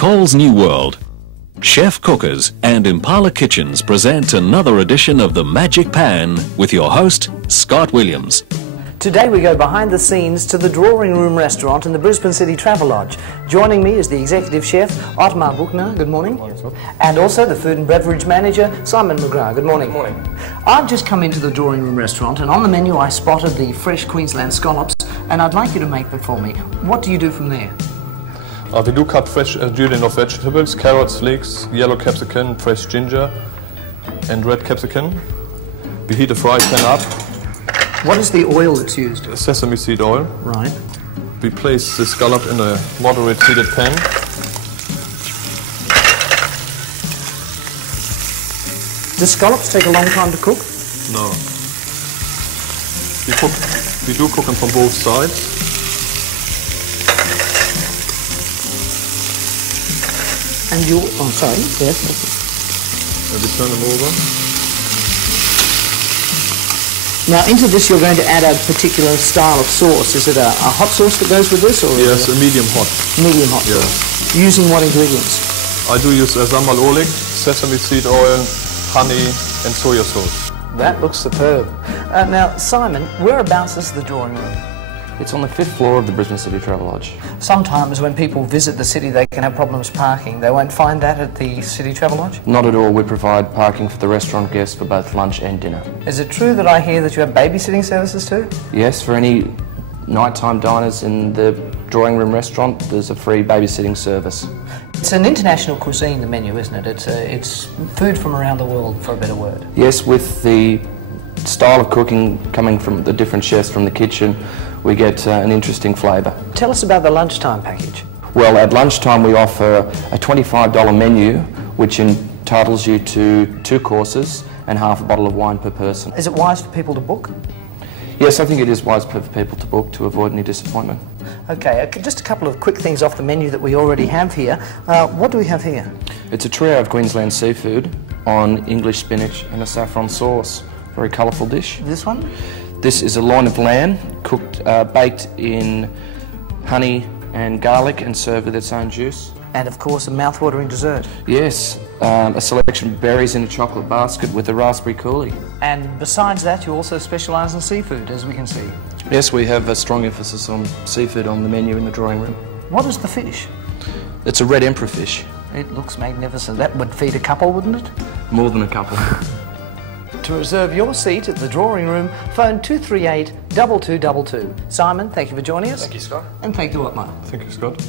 Coles New World. Chef Cookers and Impala Kitchens present another edition of The Magic Pan with your host, Scott Williams. Today we go behind the scenes to the Drawing Room restaurant in the Brisbane City Travelodge. Joining me is the executive chef, Otmar Buchner. Good morning. Good morning, sir. And also the food and beverage manager, Simon McGrath. Good morning. Good morning. I've just come into the Drawing Room restaurant and on the menu I spotted the fresh Queensland scallops and I'd like you to make them for me. What do you do from there? We do cut fresh julienne of vegetables, carrots, leeks, yellow capsicum, fresh ginger and red capsicum. We heat a fry pan up. What is the oil that's used? Sesame seed oil. Right. We place the scallop in a moderate heated pan. Do scallops take a long time to cook? No. We do cook them from both sides. And you, oh sorry, yes. We turn them over. Now into this you're going to add a particular style of sauce. Is it a hot sauce that goes with this? Or Yes, a medium hot. Medium hot Yeah. sauce. Using what ingredients? I do use sambal oling, sesame seed oil, honey and soya sauce. That looks superb. Now Simon, whereabouts is the Drawing Room? It's on the 5th floor of the Brisbane City Travelodge. Sometimes when people visit the city they can have problems parking. They won't find that at the City Travelodge? Not at all. We provide parking for the restaurant guests for both lunch and dinner. Is it true that I hear that you have babysitting services too? Yes, for any nighttime diners in the Drawing Room restaurant, there's a free babysitting service. It's an international cuisine, the menu, isn't it? It's food from around the world, for a better word. Yes, with the style of cooking coming from the different chefs from the kitchen, we get an interesting flavour. Tell us about the lunchtime package. Well, at lunchtime we offer a $25 menu, which entitles you to 2 courses and half a bottle of wine per person. Is it wise for people to book? Yes, I think it is wise for people to book to avoid any disappointment. Okay, just a couple of quick things off the menu that we already have here. What do we have here? It's a trio of Queensland seafood on English spinach and a saffron sauce. Very colourful dish. This one? This is a loin of lamb, cooked, baked in honey and garlic and served with its own juice. And of course a mouth-watering dessert. Yes, a selection of berries in a chocolate basket with a raspberry coulis. And besides that you also specialise in seafood, as we can see. Yes, we have a strong emphasis on seafood on the menu in the Drawing Room. What is the fish? It's a red emperor fish. It looks magnificent. That would feed a couple, wouldn't it? More than a couple. To reserve your seat at the Drawing Room, phone 238 2222. Simon, thank you for joining us. Thank you, Scott. And thank you, Otmar. Thank you, Scott.